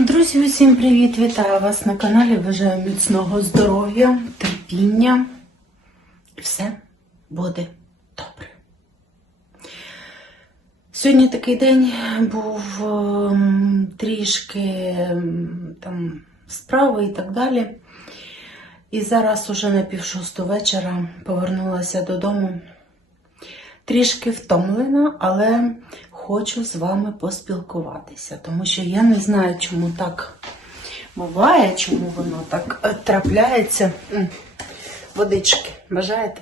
Друзі, усім привіт! Вітаю вас на каналі. Бажаю міцного здоров'я, терпіння. І все буде добре. Сьогодні такий день був ем, трішки ем, там справи і так далі. І зараз уже на пів шосту вечора повернулася додому. Трішки втомлена, але хочу з вами поспілкуватися, тому що я не знаю, чому так буває, чому воно так е, трапляється. Водички, бажаєте?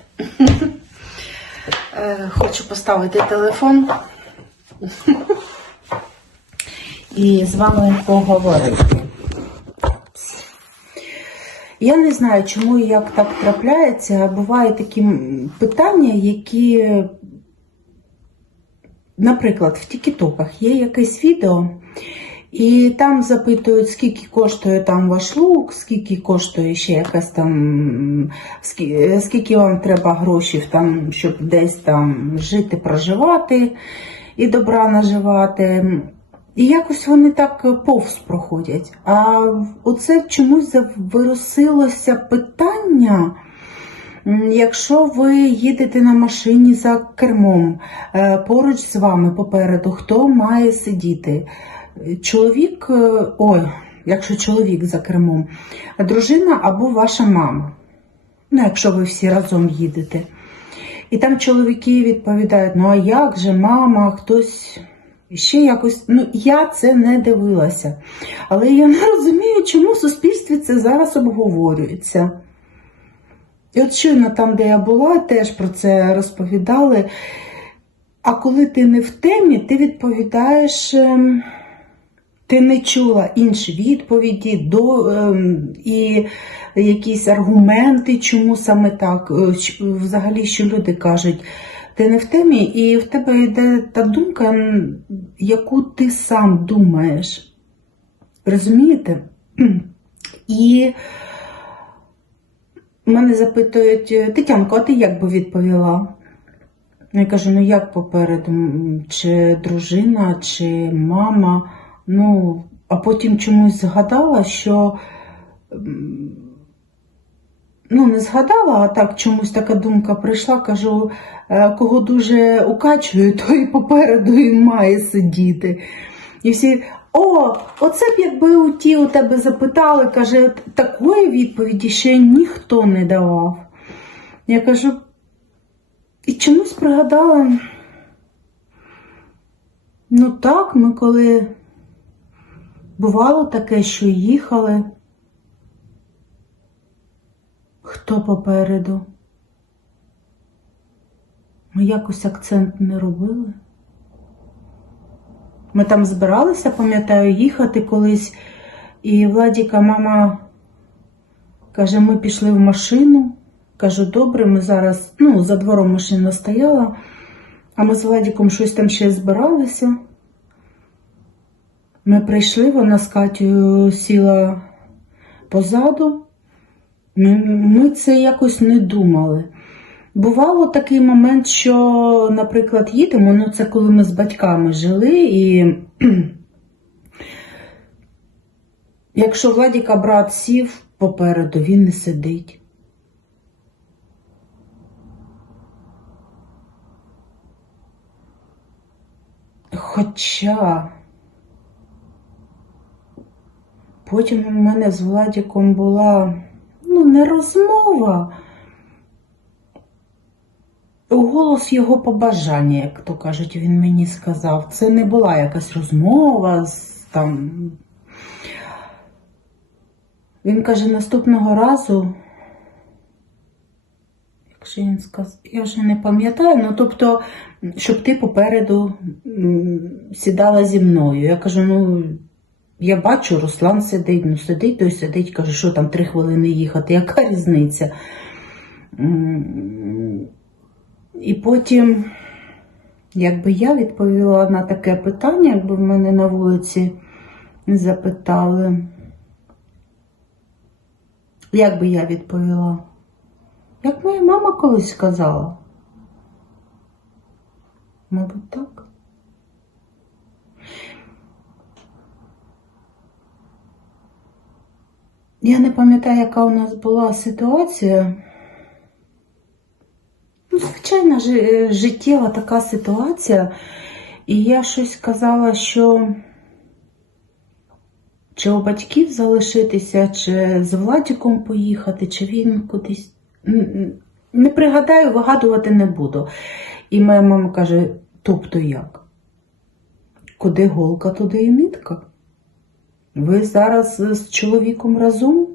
Е, Хочу поставити телефон і з вами поговорити. Я не знаю, чому і як так трапляється. Бувають такі питання, які, наприклад, в Тікітоках є якесь відео, і там запитують, скільки коштує там ваш лук, скільки коштує ще якась там, скільки вам треба грошей, там, щоб десь там жити, проживати і добра наживати. І якось вони так повз проходять. А оце чомусь завирусилося питання. Якщо ви їдете на машині за кермом, е, поруч з вами попереду, хто має сидіти? Чоловік, е, ой, якщо чоловік за кермом, дружина або ваша мама. Ну, якщо ви всі разом їдете. І там чоловіки відповідають: ну а як же, мама, хтось ще якось. Ну, я це не дивилася. Але я не розумію, чому в суспільстві це зараз обговорюється. І от щойно там, де я була, теж про це розповідали. А коли ти не в темі, ти відповідаєш. ем, Ти не чула інші відповіді до, ем, і якісь аргументи, чому саме так, е, взагалі, що люди кажуть, ти не в темі, і в тебе йде та думка, яку ти сам думаєш. Розумієте? І мене запитують, Тетянко, а ти як би відповіла? Я кажу, ну як попереду, чи дружина, чи мама. Ну, а потім чомусь згадала, що ну, не згадала, а так чомусь така думка прийшла. Кажу, «Е, кого дуже укачує, той попереду і має сидіти. І всі, о, оце б якби у ті у тебе запитали, каже, такої відповіді ще ніхто не давав. Я кажу, і чомусь пригадала. Ну так, ми коли бувало таке, що їхали. Хто попереду? Ми якось акцент не робили. Ми там збиралися, пам'ятаю, їхати колись, і Владіка мама каже, ми пішли в машину. Кажу, добре, ми зараз, ну, за двором машина стояла, а ми з Владіком щось там ще збиралися. Ми прийшли, вона з Катєю сіла позаду. Ми, ми це якось не думали. Бувало такий момент, що, наприклад, їдемо, ну це коли ми з батьками жили, і якщо Владіка брат сів попереду, він не сидить. Хоча потім у мене з Владіком була ну, не розмова. Голос його побажання, як то кажуть, він мені сказав. Це не була якась розмова з там. Він каже, наступного разу, якщо він сказав, я вже не пам'ятаю, ну тобто, щоб ти попереду сідала зі мною. Я кажу, ну. Я бачу, Руслан сидить, ну сидить, той сидить, каже, що там три хвилини їхати, яка різниця? І потім, якби я відповіла на таке питання, якби в мене на вулиці запитали, як би я відповіла? Як моя мама колись сказала? Мабуть, так. Я не пам'ятаю, яка у нас була ситуація. Ну, звичайна жи- е, життєва така ситуація. І я щось казала, що чи у батьків залишитися, чи з Владіком поїхати, чи він кудись. Не пригадаю, вигадувати не буду. І моя мама каже: тобто як? Куди голка, туди і нитка. Ви зараз з чоловіком разом?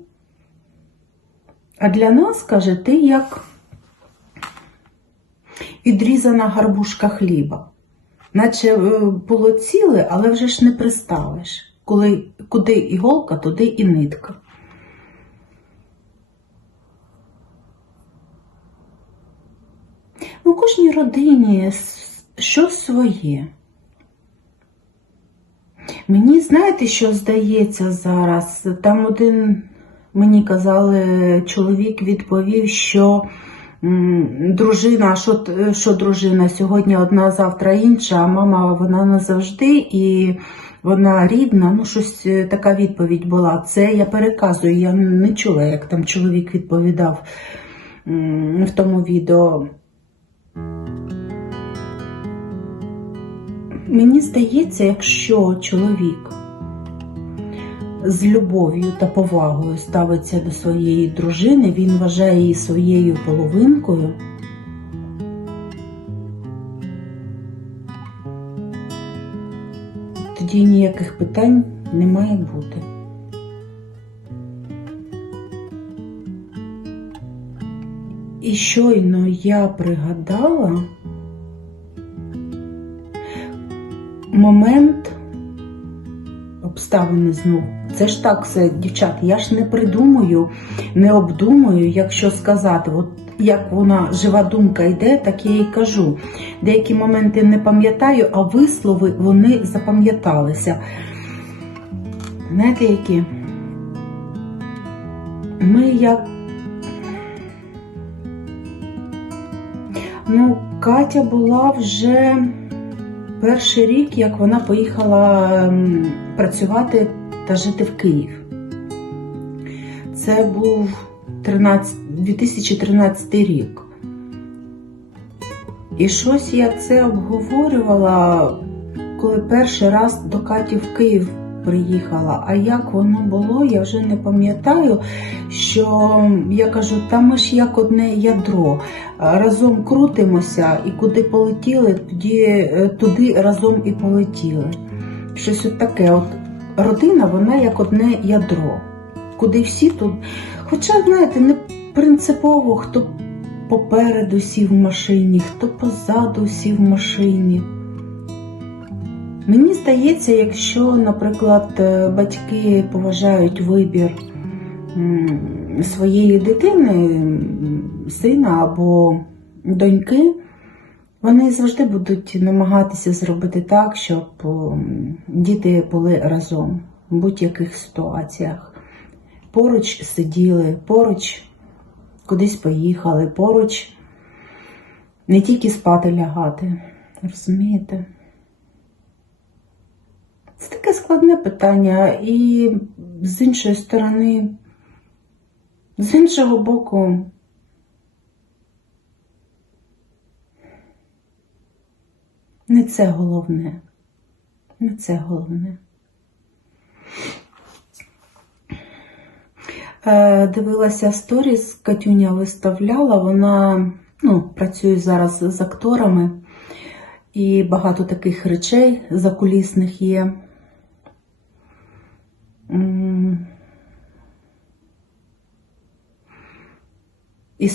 А для нас, каже, ти як відрізана гарбушка хліба. Наче е, було ціле, але вже ж не приставиш. Коли, куди іголка, туди і нитка. У кожній родині щось своє. Мені знаєте, що здається зараз? Там один, мені казали, чоловік відповів, що дружина, що, що дружина сьогодні одна, завтра інша, а мама вона назавжди і вона рідна. Ну, щось е, така відповідь була. Це я переказую, я не чула, як там чоловік відповідав в тому відео. Мені здається, якщо чоловік з любов'ю та повагою ставиться до своєї дружини, він вважає її своєю половинкою. Тоді ніяких питань не має бути. І щойно я пригадала момент обставини знов. Це ж так все, дівчата, я ж не придумую, не обдумую, якщо сказати. От як вона жива думка йде, так я їй кажу. Деякі моменти не пам'ятаю, а вислови вони запам'яталися. Знаєте, які? Ми як. Ну, Катя була вже перший рік, як вона поїхала ем, працювати та жити в Київ. Це був 13, 2013 рік. І щось я це обговорювала, коли перший раз до Каті в Київ приїхала. А як воно було, я вже не пам'ятаю, що я кажу, та ми ж як одне ядро. Разом крутимося і куди полетіли, тоді, е, туди разом і полетіли. Щось от таке. От родина, вона як одне ядро. Куди всі тут. Хоча, знаєте, не принципово, хто попереду сів в машині, хто позаду сів в машині. Мені здається, якщо, наприклад, е, батьки поважають вибір своєї дитини, сина або доньки, вони завжди будуть намагатися зробити так, щоб діти були разом в будь-яких ситуаціях. Поруч сиділи, поруч кудись поїхали, поруч не тільки спати лягати. Розумієте? Це таке складне питання, і з іншої сторони, з іншого боку, не це головне. Не це головне. Е, Дивилася сторіс, Катюня виставляла, вона ну, працює зараз з акторами, і багато таких речей закулісних є. І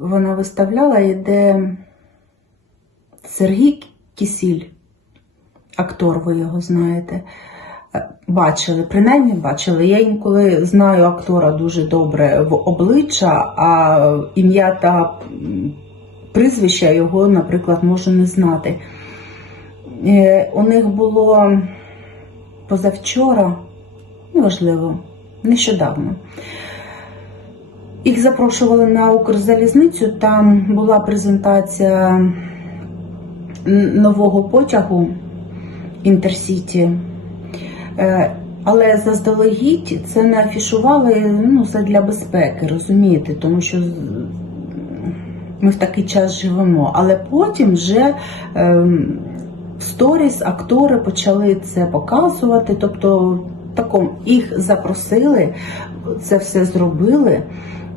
вона виставляла, і де Сергій Кісіль, актор, ви його знаєте, бачили, принаймні бачили. Я інколи знаю актора дуже добре в обличчя, а ім'я та м, прізвище його, наприклад, можу не знати. Е, У них було позавчора, неважливо, нещодавно. Їх запрошували на Укрзалізницю, там була презентація нового потягу Інтерсіті. Е, Але заздалегідь це не афішували ну, для безпеки, розумієте, тому що ми в такий час живемо. Але потім вже ем, в сторіс актори почали це показувати. Тобто таком, їх запросили, це все зробили.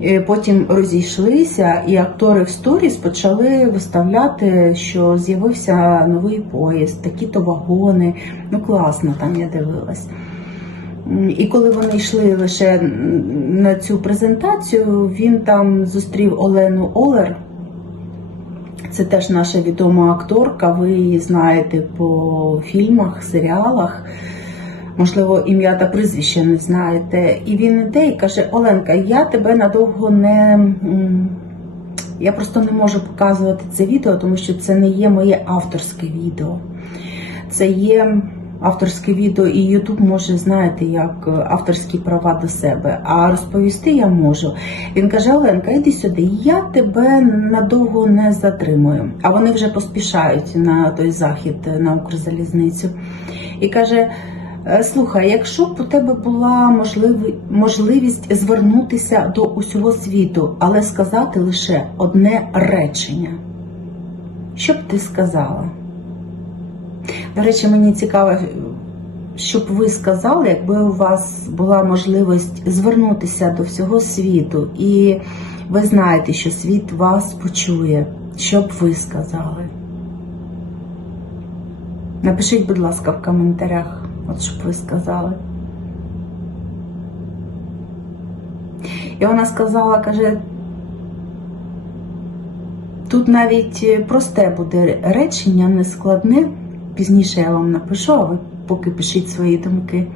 Е, Потім розійшлися, і актори в сторіс почали виставляти, що з'явився новий поїзд, такі-то вагони. Ну класно, там я дивилась. І коли вони йшли лише на цю презентацію, він там зустрів Олену Олер. Це теж наша відома акторка. Ви її знаєте по фільмах, серіалах. Можливо, ім'я та прізвище не знаєте. І він іде і каже: Оленка, я тебе надовго не. Я просто не можу показувати це відео, тому що це не є моє авторське відео. Це є авторське відео, і Ютуб може, знаєте, як е, авторські права до себе. А розповісти я можу. Він каже: Оленка, йди сюди, я тебе надовго не затримую. А вони вже поспішають на той захід е, на Укрзалізницю. І каже. «Е, Слухай, якщо б у тебе була можливі- можливість звернутися до усього світу, але сказати лише одне речення, що б ти сказала? До речі, мені цікаво, що б ви сказали, якби у вас була можливість звернутися до всього світу, і ви знаєте, що світ вас почує. Що б ви сказали? Напишіть, будь ласка, в коментарях, от що б ви сказали. І вона сказала, каже, тут навіть просте буде речення, не складне. Пізніше я вам напишу, а ви поки пишіть свої думки.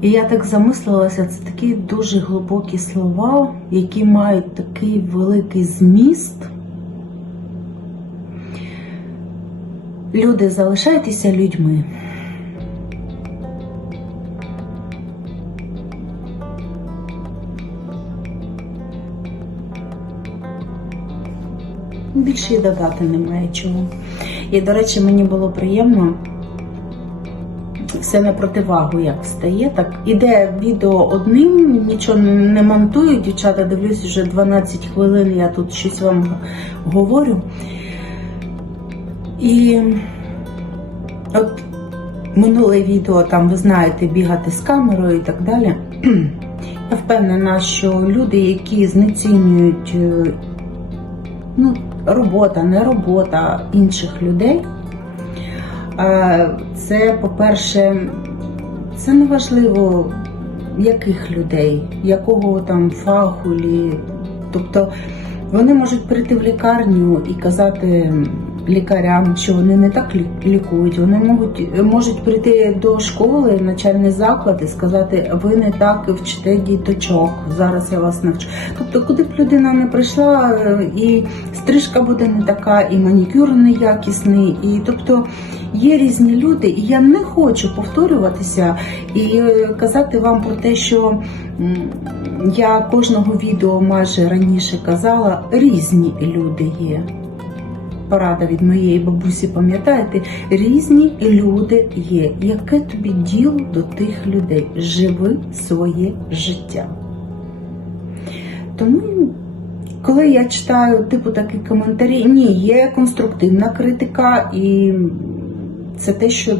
І я так замислилася, це такі дуже глибокі слова, які мають такий великий зміст. Люди, залишайтеся людьми. Більше і додати немає чого. І, до речі, мені було приємно. Все на противагу, як встає. Так, іде відео одним, нічого не монтую. Дівчата, дивлюсь, вже 12 хвилин, я тут щось вам говорю. І от минуле відео, там ви знаєте, бігати з камерою і так далі. Я впевнена, що люди, які знецінюють е, робота, не робота інших людей. Це, по-перше, це не важливо, яких людей, якого там фаху, тобто вони можуть прийти в лікарню і казати лікарям, що вони не так лі- лікують. Вони можуть, можуть прийти до школи, начальний заклад і сказати, ви не так вчите діточок. Зараз я вас навчу. Тобто, куди б людина не прийшла, е, і стрижка буде не така, і манікюр неякісний, і тобто. Є різні люди, і я не хочу повторюватися і е, казати вам про те, що я кожного відео майже раніше казала, різні люди є. Порада від моєї бабусі, пам'ятаєте, різні люди є. Яке тобі діло до тих людей? Живи своє життя. Тому, коли я читаю типу такі коментарі, ні, є конструктивна критика, і це те, що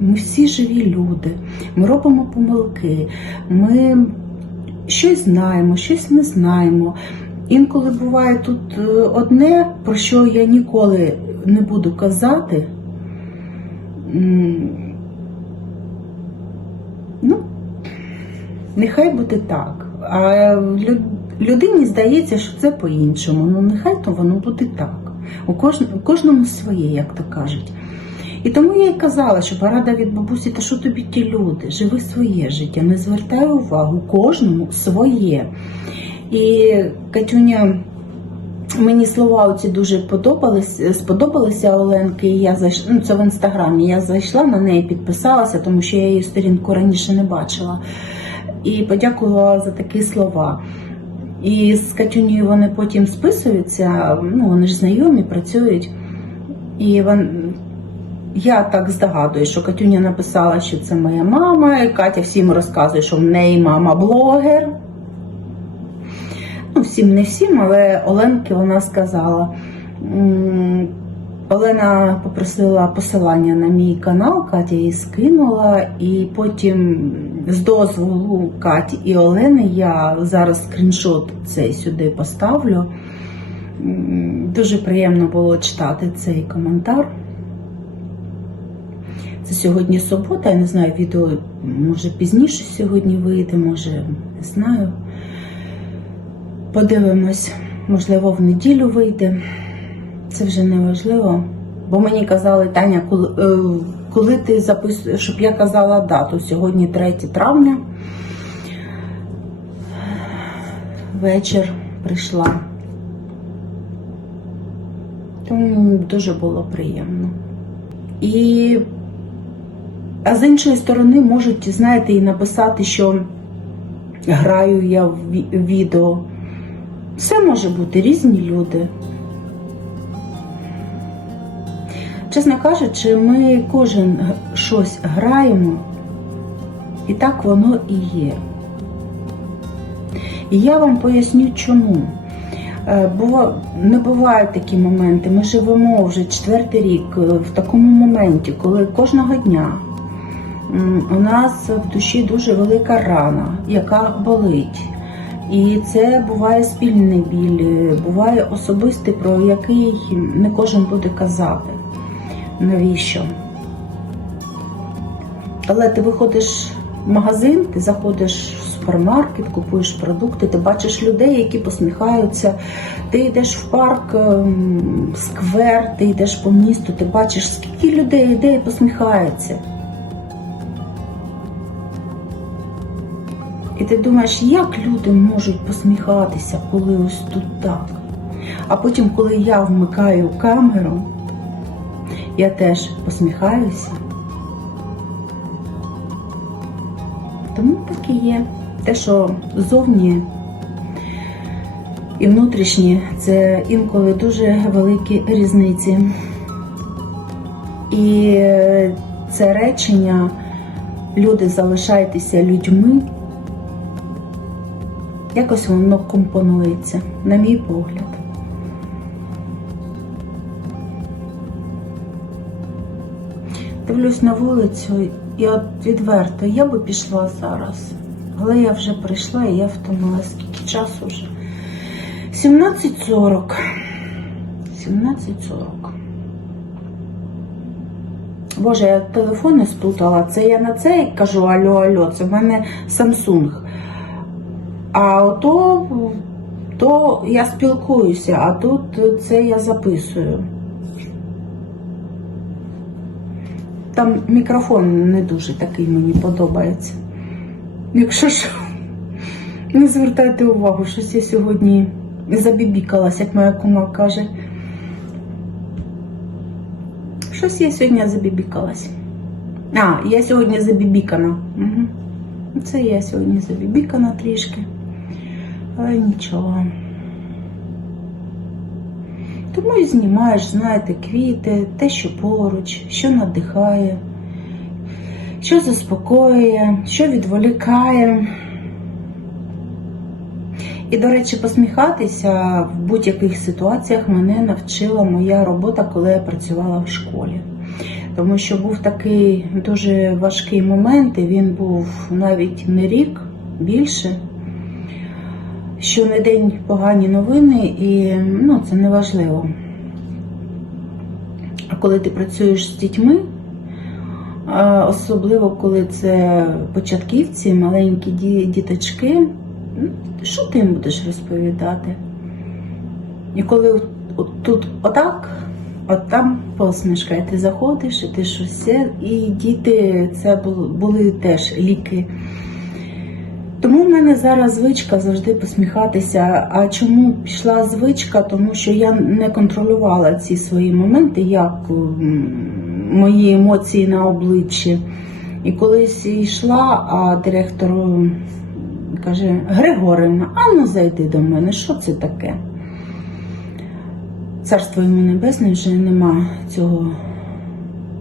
ми всі живі люди, ми робимо помилки, ми щось знаємо, щось не знаємо. Інколи буває тут е, одне, про що я ніколи не буду казати. Ну, нехай буде так. А людині здається, що це по-іншому. Ну, нехай то воно буде так. У кожному своє, як то кажуть. І тому я й казала, що порада від бабусі, та що тобі ті люди, живи своє життя, не звертай увагу, кожному своє. І Катюня, мені слова оці дуже подобались, сподобалися Оленки. І я зайшла, ну це в інстаграмі. Я зайшла на неї, підписалася, тому що я її сторінку раніше не бачила. І подякувала за такі слова. І з Катюнею вони потім списуються, ну вони ж знайомі, працюють. І вон, я так здогадую, що Катюня написала, що це моя мама, і Катя всім розказує, що в неї мама блогер. Ну, всім не всім, але Оленки вона сказала. Олена попросила посилання на мій канал, Катя її скинула, і потім з дозволу Каті і Олени я зараз скріншот цей сюди поставлю. Дуже приємно було читати цей коментар. Це сьогодні субота, я не знаю, відео може пізніше сьогодні вийде, може, не знаю. Подивимось, можливо, в неділю вийде. Це вже не важливо. Бо мені казали, Таня, коли, е, коли ти записуєш, щоб я казала дату. Сьогодні 3 травня. Вечір прийшла. Тому дуже було приємно. І а з іншої сторони, можуть, знаєте, і написати, що граю я в відео. Все може бути різні люди. Чесно кажучи, ми кожен щось граємо, і так воно і є. І я вам поясню чому. Е, Бува, не бувають такі моменти. Ми живемо вже четвертий рік е, в такому моменті, коли кожного дня у нас в душі дуже велика рана, яка болить. І це буває спільний біль, буває особистий, про який не кожен буде казати. Навіщо? Але ти виходиш в магазин, ти заходиш в супермаркет, купуєш продукти, ти бачиш людей, які посміхаються. Ти йдеш в парк, ем, сквер, ти йдеш по місту, ти бачиш, скільки людей йде і посміхається. І ти думаєш, як люди можуть посміхатися, коли ось тут так. А потім, коли я вмикаю камеру, я теж посміхаюся. Тому так і є. Те, що зовні і внутрішні, це інколи дуже великі різниці. І це речення люди залишайтеся людьми. Якось воно компонується, на мій погляд. Дивлюсь на вулицю і от відверто, я би пішла зараз. Але я вже прийшла і я втомила. Скільки часу вже? 17.40. 17.40. Боже, я телефони сплутала. Це я на цей кажу алло, алло, це в мене Samsung. А ото то я спілкуюся, а тут це я записую. Там мікрофон не дуже такий мені подобається. Якщо що, не звертайте увагу, щось я сьогодні забібікалась, як моя кума каже. Щось я сьогодні забібікалась. А, я сьогодні забібікана. Угу. Це я сьогодні забібікана трішки. Але нічого. Тому і знімаєш, знаєте, квіти, те, що поруч, що надихає, що заспокоює, що відволікає. І, до речі, посміхатися в будь-яких ситуаціях мене навчила моя робота, коли я працювала в школі. Тому що був такий дуже важкий момент, і він був навіть не рік більше. Що не день погані новини, і ну, це не важливо. А коли ти працюєш з дітьми, особливо коли це початківці, маленькі діточки, ну, що ти їм будеш розповідати? І коли тут отак, от там посмішка, і ти заходиш, і ти щось, і діти це були теж ліки. Тому в мене зараз звичка завжди посміхатися. А чому пішла звичка? Тому що я не контролювала ці свої моменти, як мої емоції на обличчі. І колись йшла, а директор каже: Григорівна, а зайди до мене, що це таке? Царство йому небесне вже нема цього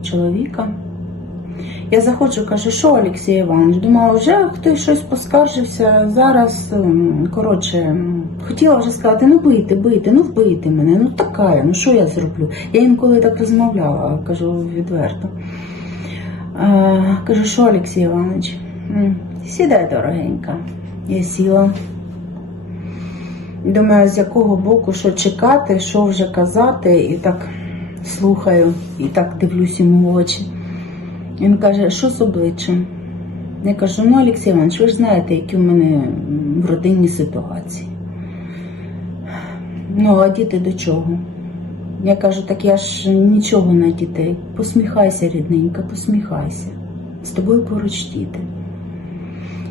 чоловіка. Я заходжу, кажу, що Олексій Іванович? Думала, вже хтось щось поскаржився. Зараз, коротше, хотіла вже сказати, ну бийте, бийте, ну вбийте мене, ну така ну що я зроблю? Я інколи так розмовляла, кажу відверто. А, кажу, що Олексій Іванович? Сідай, дорогенька. Я сіла. Думаю, з якого боку що чекати, що вже казати, і так слухаю, і так дивлюсь йому в очі. Він каже, що з обличчям? Я кажу, ну Олексій Іванович, ви ж знаєте, які в мене в родинні ситуації. Ну, а діти до чого? Я кажу, так я ж нічого на дітей. Посміхайся, рідненька, посміхайся. З тобою поруч діти.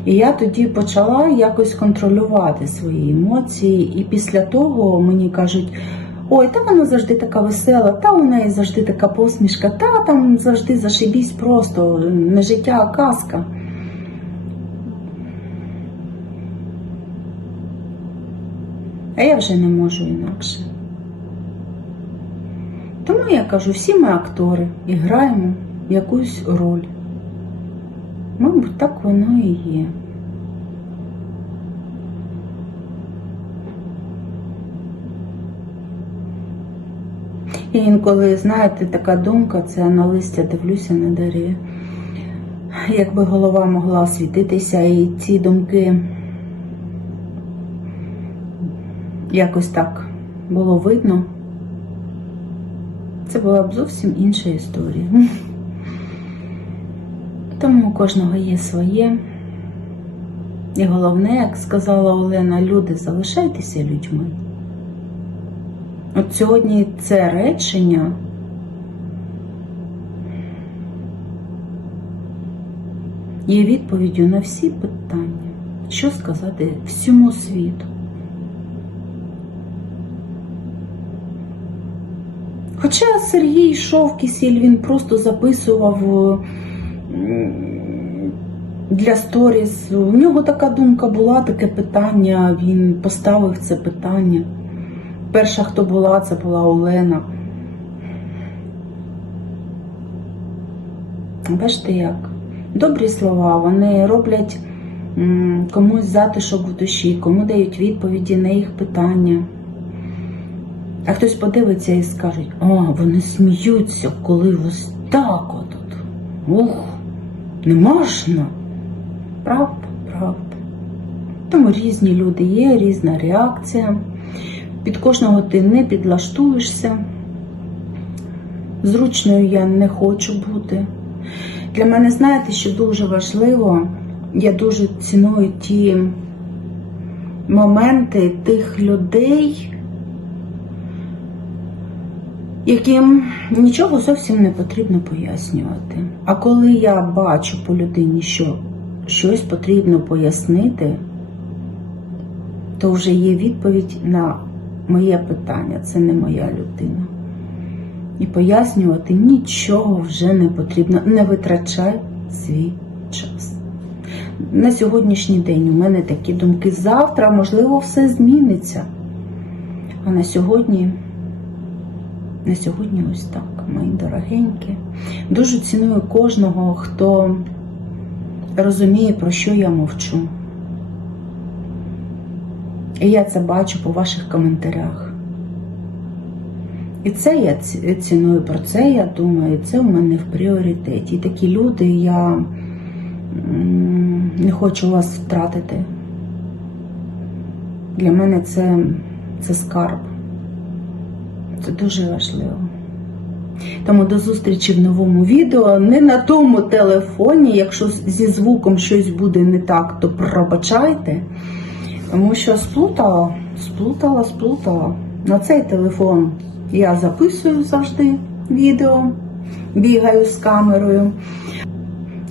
І я тоді почала якось контролювати свої емоції, і після того мені кажуть: ой, та вона завжди така весела, та у неї завжди така посмішка, та там завжди зашибісь просто не життя, а казка. А я вже не можу інакше. Тому я кажу, всі ми актори і граємо якусь роль. Мабуть, так воно і є. І інколи, знаєте, така думка, це на листя дивлюся на дереві. Якби голова могла освітитися, і ці думки якось так було видно, це була б зовсім інша історія. Тому у кожного є своє. І головне, як сказала Олена, люди, залишайтеся людьми. От сьогодні це речення є відповіддю на всі питання, що сказати всьому світу. Хоча Сергій йшов кисіль, він просто записував для сторіс. У нього така думка була, таке питання, він поставив це питання. Перша, хто була, це була Олена. Бачите як? Добрі слова, вони роблять комусь затишок в душі, кому дають відповіді на їх питання. А хтось подивиться і скаже, а, вони сміються, коли ось так от. Ух, не можна. Правда, правда. Тому різні люди є, різна реакція. Під кожного ти не підлаштуєшся. Зручною я не хочу бути. Для мене, знаєте, що дуже важливо, я дуже ціную ті моменти тих людей, яким нічого зовсім не потрібно пояснювати. А коли я бачу по людині, що щось потрібно пояснити, то вже є відповідь на моє питання, це не моя людина. І пояснювати нічого вже не потрібно. Не витрачай свій час. На сьогоднішній день у мене такі думки. Завтра, можливо, все зміниться. А на сьогодні, на сьогодні ось так, мої дорогенькі. Дуже ціную кожного, хто розуміє, про що я мовчу. І я це бачу по ваших коментарях. І це я ціную про це, я думаю, це у мене в пріоритеті. І такі люди я не хочу вас втратити. Для мене це, це скарб. Це дуже важливо. Тому до зустрічі в новому відео. Не на тому телефоні. Якщо зі звуком щось буде не так, то пробачайте. Тому що сплутала, сплутала, сплутала. На цей телефон я записую завжди відео, бігаю з камерою.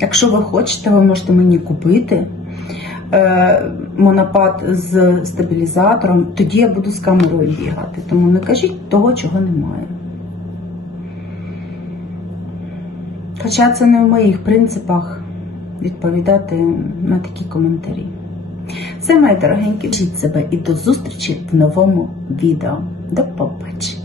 Якщо ви хочете, ви можете мені купити е, монопад з стабілізатором, тоді я буду з камерою бігати. Тому не кажіть того, чого немає. Хоча це не в моїх принципах відповідати на такі коментарі. Це, мої дорогенькі, вчіть себе і до зустрічі в новому відео. До побачення!